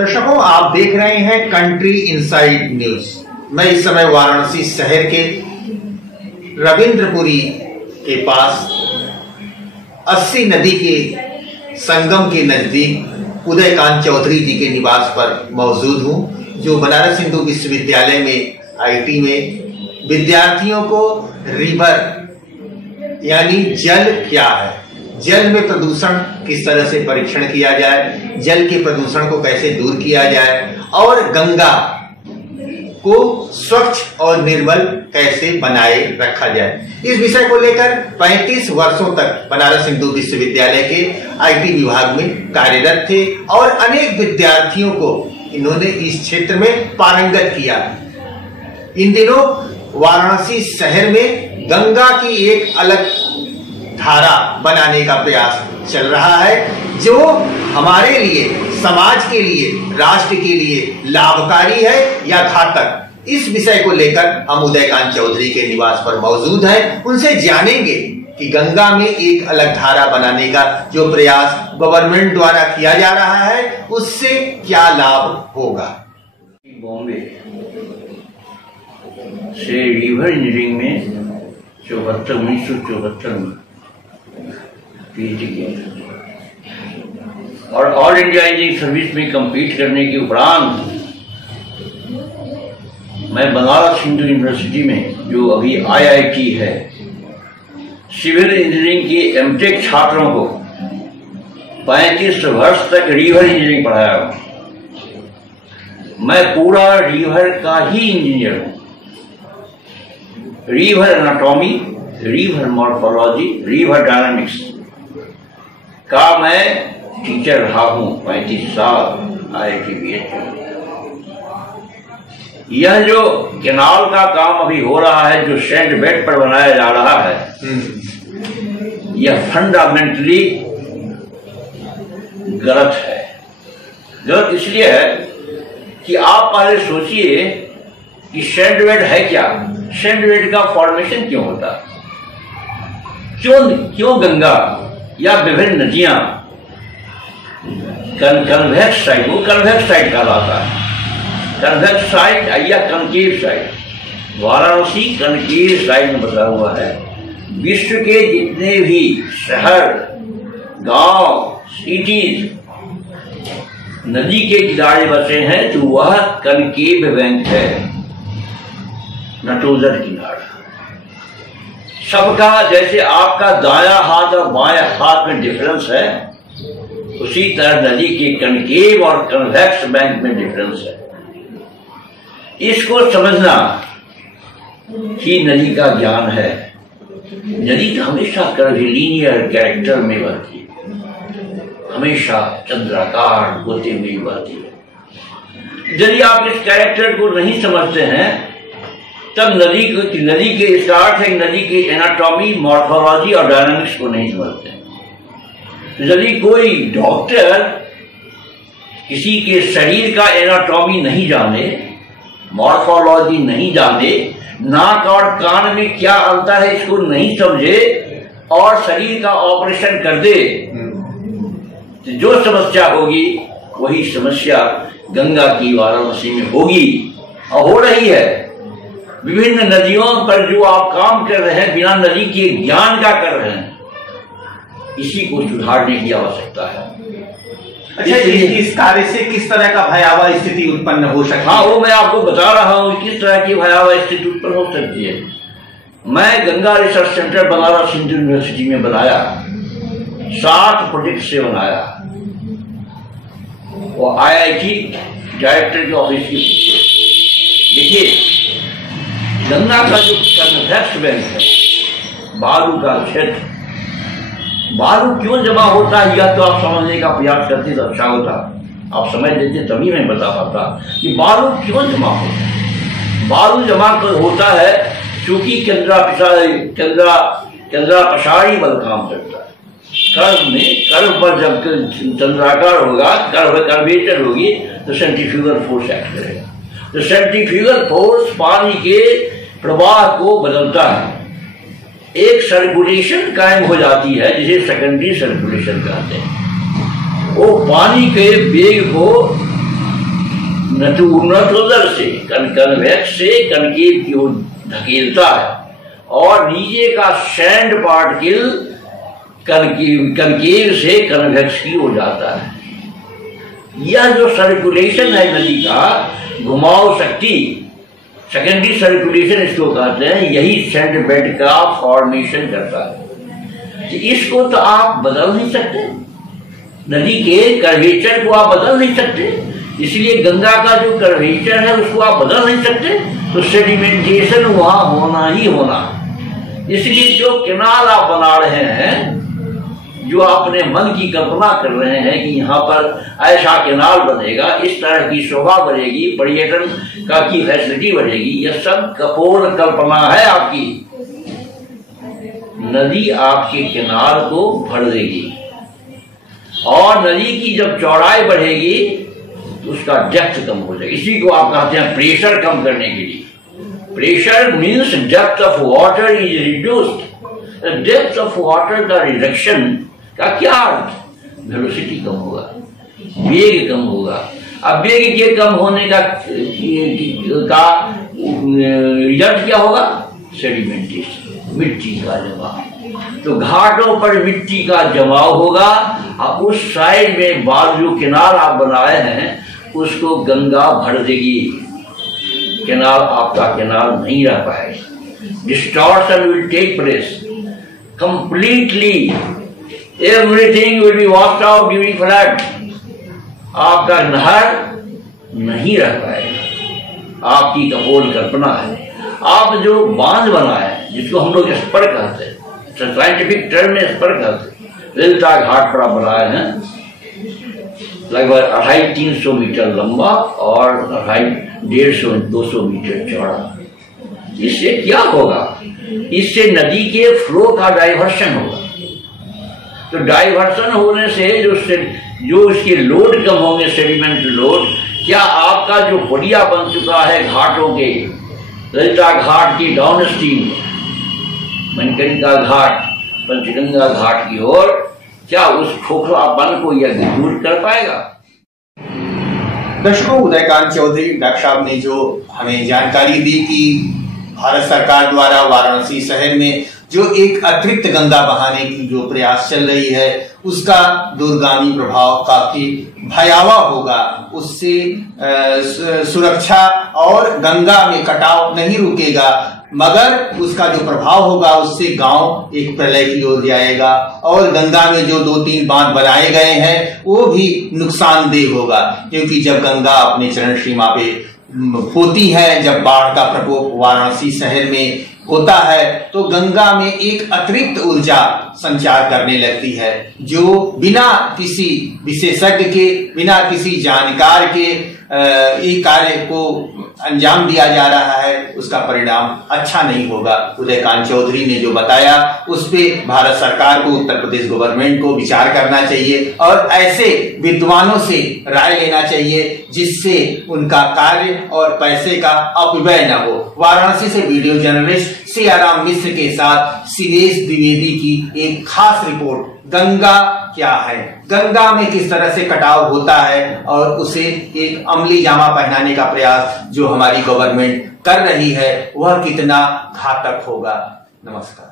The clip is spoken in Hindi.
दर्शकों, आप देख रहे हैं कंट्री इनसाइड न्यूज। मैं इस समय वाराणसी शहर के रविंद्रपुरी के पास 80 नदी के संगम के नजदीक उदयकांत चौधरी जी के निवास पर मौजूद हूं, जो बनारस हिंदू विश्वविद्यालय में आईटी में विद्यार्थियों को रिवर यानी जल क्या है, जल में प्रदूषण किस तरह से परीक्षण किया जाए, जल के प्रदूषण को कैसे दूर किया जाए और गंगा को स्वच्छ और निर्मल कैसे बनाए रखा जाए, इस विषय को लेकर 35 वर्षों तक बनारस हिंदू विश्वविद्यालय के आईटी विभाग में कार्यरत थे और अनेक विद्यार्थियों को इन्होंने इस क्षेत्र में पारंगत किया। इन दिनों वाराणसी शहर में गंगा की एक अलग धारा बनाने का प्रयास चल रहा है, जो हमारे लिए, समाज के लिए, राष्ट्र के लिए लाभकारी है या घातक। इस विषय को लेकर हम उदयकांत चौधरी के निवास पर मौजूद हैं। उनसे जानेंगे कि गंगा में एक अलग धारा बनाने का जो प्रयास गवर्नमेंट द्वारा किया जा रहा है, उससे क्या लाभ होगा। बॉम्बे से रिवर इंजीनियरिंग में 1974 में पीएचडी किया और ऑल इंडिया इंजीनियरिंग सर्विस में कंपीट करने के उपरांत मैं बनारस हिंदू यूनिवर्सिटी में, जो अभी आईआईटी है, सिविल इंजीनियरिंग के एमटेक छात्रों को 35 वर्ष तक रिवर इंजीनियरिंग पढ़ाया हूं। मैं पूरा रिवर का ही इंजीनियर हूं। River anatomy, river morphology, river dynamics का मैं टीचर रहा हूं 35 साल आईआईटी। यह जो कैनाल का काम अभी हो रहा है, जो सैंड बेड पर बनाया जा रहा है, यह फंडामेंटली गलत है। गलत इसलिए है कि आप पहले सोचिए कि सैंड बेड है क्या, सैंड बेड का फॉर्मेशन क्यों होता, क्यों गंगा या विभिन्न नदियां कन्वेक्स साइड, वो कन्वेक्स साइड कहलाता है, कन्वेक्स साइड या concave side. Varanasi concave side में बसा हुआ है। विश्व के जितने भी शहर, गांव, सिटीज नदी के किनारे बसे हैं, तो वह कनकेव बैंक है, नटोजर किनारा। सबका जैसे आपका दाया हाथ और बायां हाथ में डिफरेंस है, उसी तरह नदी के कनकेव और कन्वेक्स बैंक में डिफरेंस है। इसको समझना ही नदी का ज्ञान है। नदी तो हमेशा कर्विलिनियर कैरेक्टर में बहती है, हमेशा चंद्राकार होते हुए बहती है। यदि आप इस कैरेक्टर को नहीं समझते हैं, तब नदी के इसका अर्थ है नदी की एनाटॉमी, मॉर्फोलॉजी और डायनामिक्स को नहीं समझते। यदि कोई डॉक्टर किसी के शरीर का एनाटॉमी नहीं जाने, मॉर्फोलॉजी नहीं जाने, नाक और कान में क्या अंतर है इसको नहीं समझे और शरीर का ऑपरेशन कर दे, तो जो समस्या होगी वही समस्या गंगा की वाराणसी में होगी और हो रही है। विभिन्न नदियों पर जो आप काम कर रहे हैं, बिना नदी के ज्ञान का कर रहे हैं, इसी को सुधारने की आवश्यकता है। अच्छा, इस कार्य से किस तरह का भयावह स्थिति उत्पन्न हो सकती है? हाँ, वो मैं आपको बता रहा हूं किस तरह की भयावह स्थिति उत्पन्न हो सकती है। मैं Ganga research centre Banaras Hindu university में बनाया, 60 प्रोजेक्ट से बनाया, और आईआईटी डायरेक्टर के ऑफिस की। देखिए, गंगा का जो कन्वेक्स बैंक है, बालू का क्षेत्र, बालू क्यों जमा होता है, यह तो आप समझने का प्रयास करते तो अच्छा होता। आप समझ लेते तभी मैं बता पाता कि बालू क्यों जमा होता है। बालू जमा होता है क्योंकि केंद्रा पसारी बल काम करता है। कर्व पर जब चंद्राकार होगा, कर्वेचर होगी, तो सेंट्रीफ्यूगल फोर्स एक्ट करेगा। तो सेंट्रीफ्यूगल फोर्स पानी के प्रवाह को बदलता है, एक सर्कुलेशन कायम हो जाती है जिसे सेकेंडरी सर्कुलेशन कहते हैं। वो पानी के वेग को न तो उधर से कन्वेक्स से कनकेव की ओर धकेलता है, और नीचे का सैंड पार्टिकल कनकेव से कन्वेक्स की ओर जाता है। यह जो सर्कुलेशन है नदी का, घुमाव शक्ति, सेकेंडरी सर्कुलेशन इसको कहते हैं, यही सैंड बेड का फॉर्मेशन करता है। इसको तो आप बदल नहीं सकते, नदी के कर्वेचर को आप बदल नहीं सकते, इसलिए गंगा का जो कर्वेचर है उसको आप बदल नहीं सकते, तो सेडिमेंटेशन वहां होना ही होना। इसलिए जो केनाल आप बना रहे हैं, जो अपने मन की कल्पना कर रहे हैं कि यहाँ पर ऐसा केनाल बनेगा, इस तरह की शोभा बढ़ेगी, पर्यटन का की फैसिलिटी बढ़ेगी, यह सब कपोल कल्पना है आपकी। नदी आपके केनाल को भर देगी, और नदी की जब चौड़ाई बढ़ेगी तो उसका डेप्थ कम हो जाएगा। इसी को आप कहते हैं प्रेशर कम करने के लिए। Pressure means depth of water is reduced. Depth of water का रिडक्शन का क्या अर्थ? वेलोसिटी कम होगा, वेग कम होगा। अब वेग के कम होने का रिजल्ट क्या होगा? सेडिमेंटेशन, मिट्टी का जमाव। तो घाटों पर मिट्टी का जमाव होगा, और उस साइड में बाद जो किनार आप बनाए हैं उसको गंगा भर देगी, किनार आपका किनार नहीं रह पाएगा। Distortion will take place completely, everything will be washed out during flood. आपका नहर नहीं रह पाएगा, आपकी कपोल कल्पना है। आप जो बांध बनाए जिसको हम लोग स्पर कहते हैं, साइंटिफिक टर्म में स्पर कहते हैं, ललिता घाट पर आप बनाए हैं, लगभग 250-300 मीटर लंबा और 150-200 मीटर चौड़ा। इससे क्या होगा? इससे नदी के फ्लो का डाइवर्शन होगा। तो डाइवर्शन होने से जो इसके लोड कम होंगे, सेडिमेंट लोड, क्या आपका जो बढ़िया बन चुका है घाटों के, ललिता घाट की डाउन स्ट्रीम, मणिकर्णिका घाट, पंचगंगा घाट की ओर, क्या उस खोखलापन को यह दूर कर पाएगा? दर्शकों, उदयकांत चौधरी डॉक्टर साहब ने जो हमें जानकारी दी कि भारत सरकार द्वारा वाराणसी शहर में जो एक अतिरिक्त गंगा बहाने की जो प्रयास चल रही है, उसका दूरगामी प्रभाव काफी भयावह होगा। उससे सुरक्षा और गंगा में कटाव नहीं रुकेगा, मगर उसका जो प्रभाव होगा उससे गांव एक प्रलय की ओर जाएगा, और गंगा में जो 2-3 बांध बनाए गए हैं वो भी नुकसानदेह होगा। क्योंकि जब गंगा अपने चरण सीमा पे होती है, जब बाढ़ का प्रकोप वाराणसी शहर में होता है, तो गंगा में एक अतिरिक्त ऊर्जा संचार करने लगती है, जो बिना किसी विशेषज्ञ के, बिना किसी जानकार के एक कार्य को अंजाम दिया जा रहा है, उसका परिणाम अच्छा नहीं होगा। उदयकांत चौधरी ने जो बताया उस पे भारत सरकार को, उत्तर प्रदेश गवर्नमेंट को विचार करना चाहिए और ऐसे विद्वानों से राय लेना चाहिए जिससे उनका कार्य और पैसे का अपव्यय न हो। वाराणसी से वीडियो जर्नलिस्ट सियाराम मिश्र के साथ शिवेश द्विवेदी की एक खास रिपोर्ट। गंगा क्या है, गंगा में किस तरह से कटाव होता है, और उसे एक अमली जामा पहनाने का प्रयास जो हमारी गवर्नमेंट कर रही है वह कितना घातक होगा। नमस्कार।